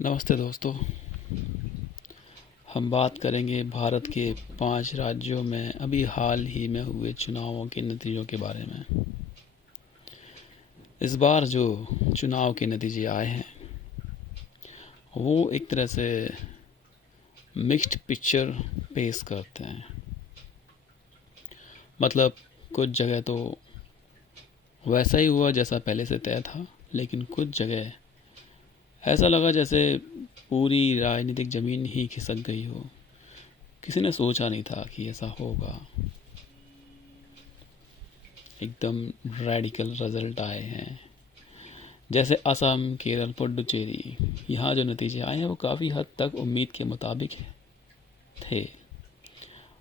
नमस्ते दोस्तों। हम बात करेंगे भारत के 5 राज्यों में अभी हाल ही में हुए चुनावों के नतीजों के बारे में। इस बार जो चुनाव के नतीजे आए हैं वो एक तरह से मिक्स्ड पिक्चर पेश करते हैं। मतलब कुछ जगह तो वैसा ही हुआ जैसा पहले से तय था, लेकिन कुछ जगह ऐसा लगा जैसे पूरी राजनीतिक ज़मीन ही खिसक गई हो। किसी ने सोचा नहीं था कि ऐसा होगा। एकदम रैडिकल रिजल्ट आए हैं, जैसे असम, केरल, पुडुचेरी। यहाँ जो नतीजे आए हैं वो काफ़ी हद तक उम्मीद के मुताबिक थे।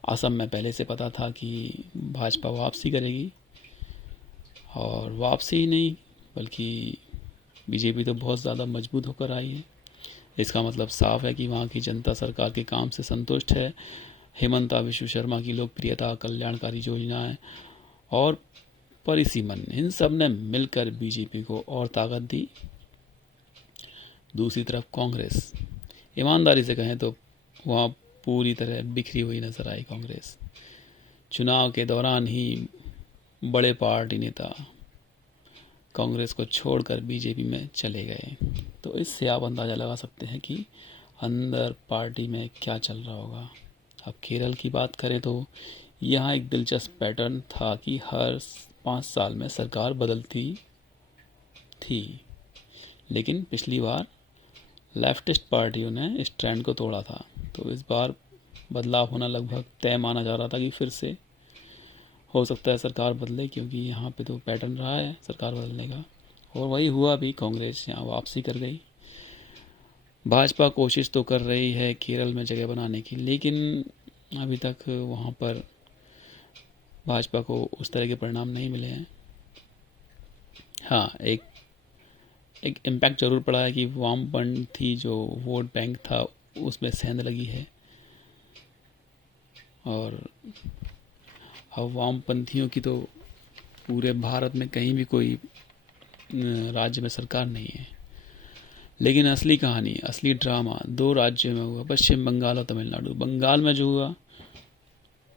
असम में पहले से पता था कि भाजपा वापसी करेगी, और वापसी ही नहीं बल्कि बीजेपी तो बहुत ज़्यादा मजबूत होकर आई है। इसका मतलब साफ है कि वहाँ की जनता सरकार के काम से संतुष्ट है। हेमंता विश्व शर्मा की लोकप्रियता, कल्याणकारी योजनाएं और परिसीमन, इन सब ने मिलकर बीजेपी को और ताकत दी। दूसरी तरफ कांग्रेस, ईमानदारी से कहें तो वहाँ पूरी तरह बिखरी हुई नजर आई कांग्रेस। चुनाव के दौरान ही बड़े पार्टी नेता कांग्रेस को छोड़कर बीजेपी में चले गए। तो इससे आप अंदाज़ा लगा सकते हैं कि अंदर पार्टी में क्या चल रहा होगा। अब केरल की बात करें तो यहाँ एक दिलचस्प पैटर्न था कि हर 5 साल में सरकार बदलती थी, लेकिन पिछली बार लेफ्टिस्ट पार्टियों ने इस ट्रेंड को तोड़ा था। तो इस बार बदलाव होना लगभग तय माना जा रहा था कि फिर से हो सकता है सरकार बदले, क्योंकि यहाँ पे तो पैटर्न रहा है सरकार बदलने का। और वही हुआ भी, कांग्रेस यहाँ वापसी कर गई। भाजपा कोशिश तो कर रही है केरल में जगह बनाने की, लेकिन अभी तक वहाँ पर भाजपा को उस तरह के परिणाम नहीं मिले हैं। हाँ, एक एक इम्पैक्ट जरूर पड़ा है कि वामपंथी जो वोट बैंक था उसमें सेंध लगी है, और अब वामपंथियों की तो पूरे भारत में कहीं भी कोई राज्य में सरकार नहीं है। लेकिन असली कहानी, असली ड्रामा 2 राज्यों में हुआ, पश्चिम बंगाल और तमिलनाडु। बंगाल में जो हुआ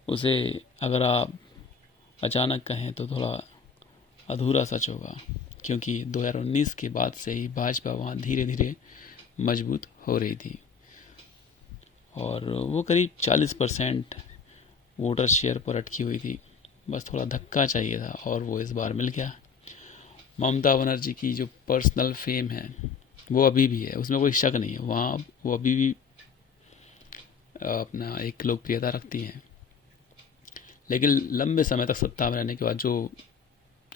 उसे अगर आप अचानक कहें तो थोड़ा अधूरा सच होगा, क्योंकि 2019 के बाद से ही भाजपा वहाँ धीरे धीरे मजबूत हो रही थी, और वो करीब 40% वोटर शेयर पर अटकी हुई थी। बस थोड़ा धक्का चाहिए था और वो इस बार मिल गया। ममता बनर्जी की जो पर्सनल फेम है वो अभी भी है, उसमें कोई शक नहीं है। वहाँ वो अभी भी अपना एक लोकप्रियता रखती हैं, लेकिन लंबे समय तक सत्ता में रहने के बाद जो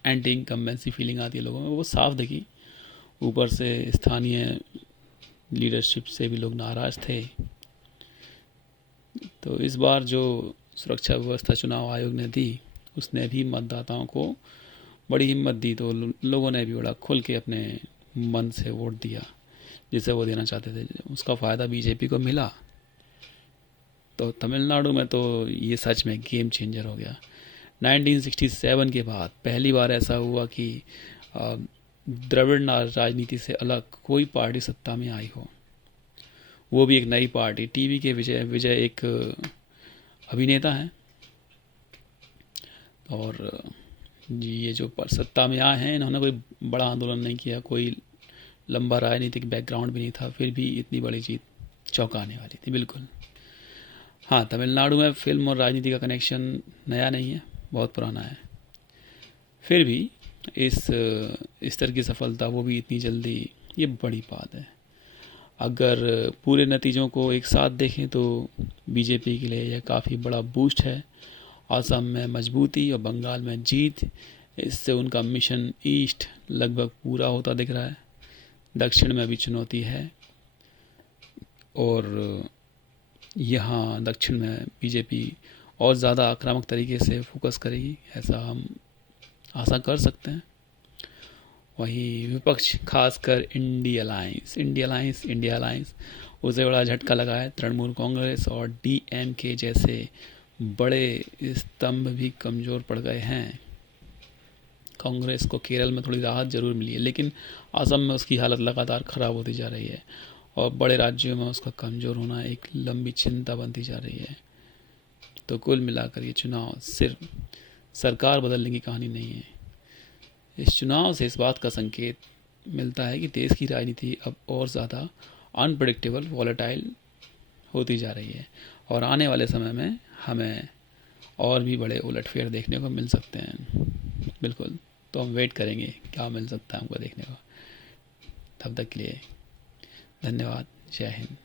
एंटी इनकम्बेंसी फीलिंग आती है लोगों में वो साफ दिखी। ऊपर से स्थानीय लीडरशिप से भी लोग नाराज थे। तो इस बार जो सुरक्षा व्यवस्था चुनाव आयोग ने दी उसने भी मतदाताओं को बड़ी हिम्मत दी, तो लोगों ने भी बड़ा खुल के अपने मन से वोट दिया जिसे वो देना चाहते थे। उसका फ़ायदा बीजेपी को मिला। तो तमिलनाडु में तो ये सच में गेम चेंजर हो गया। 1967 के बाद पहली बार ऐसा हुआ कि द्रविड़ राजनीति से अलग कोई पार्टी सत्ता में आई हो, वो भी एक नई पार्टी। टीवी के विजय विजय एक अभिनेता हैं, और जी ये जो सत्ता में आए हैं इन्होंने कोई बड़ा आंदोलन नहीं किया, कोई लंबा राजनीतिक बैकग्राउंड भी नहीं था, फिर भी इतनी बड़ी जीत चौंकाने वाली थी बिल्कुल। हाँ, तमिलनाडु में फिल्म और राजनीति का कनेक्शन नया नहीं है, बहुत पुराना है। फिर भी इस तरह की सफलता, वो भी इतनी जल्दी, ये बड़ी बात है। अगर पूरे नतीजों को एक साथ देखें तो बीजेपी के लिए यह काफ़ी बड़ा बूस्ट है। असम में मजबूती और बंगाल में जीत, इससे उनका मिशन ईस्ट लगभग पूरा होता दिख रहा है। दक्षिण में भी चुनौती है, और यहाँ दक्षिण में बीजेपी और ज़्यादा आक्रामक तरीके से फोकस करेगी, ऐसा हम आशा कर सकते हैं। वहीं विपक्ष, खासकर इंडिया अलायंस उसे बड़ा झटका लगा है। तृणमूल कांग्रेस और डीएमके जैसे बड़े स्तंभ भी कमज़ोर पड़ गए हैं। कांग्रेस को केरल में थोड़ी राहत जरूर मिली है, लेकिन असम में उसकी हालत लगातार ख़राब होती जा रही है। और बड़े राज्यों में उसका कमज़ोर होना एक लंबी चिंता बनती जा रही है। तो कुल मिलाकर ये चुनाव सिर्फ सरकार बदलने की कहानी नहीं है। इस चुनाव से इस बात का संकेत मिलता है कि देश की राजनीति अब और ज़्यादा अनप्रडिक्टेबल, वॉलेटाइल होती जा रही है और आने वाले समय में हमें और भी बड़े उलटफेर देखने को मिल सकते हैं। बिल्कुल, तो हम वेट करेंगे क्या मिल सकता है हमको देखने को। तब तक के लिए धन्यवाद। जय हिंद।